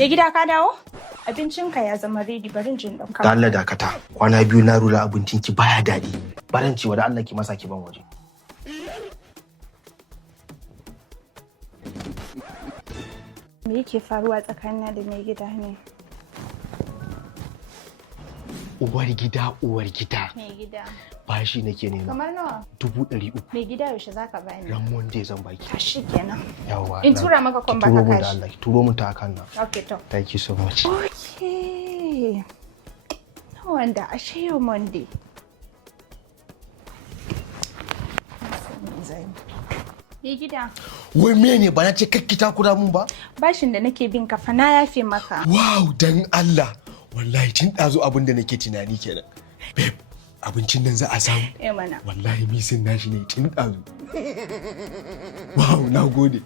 Da gida ka dawo? Abincinka ya zama ready barin jin ɗauka. Da Allah dakata. Kwana biyu na rula abincinki baya daɗi. Baran cewa da Allah ki masa ki ban waje. Me yake faruwa tsakanina da mai gida ne? Uwar gida. Mai gida. Bashi nake nema. Kamar nawa? 300. Mai gida yaushe zaka bani? Ran Monday zan baki. Tashi kenan. Yawa. In tura maka kon baka kashi. Turo mun da Allah. Turo mun ta akan nan. Okay to. Thank you so much. Okay. No wonder ashe yau Monday. Mai gida. Wai me ne ba na ce kakki takura mun ba? Bashin da nake bin ka fa na yafe maka. Wow, dan Allah. Wallahi tun ɗazu abin da nake tunani kenan. Babe, abincin nan za a samu. Mana. Wallahi misin nashi ne tun ɗazu. Wow, na gode.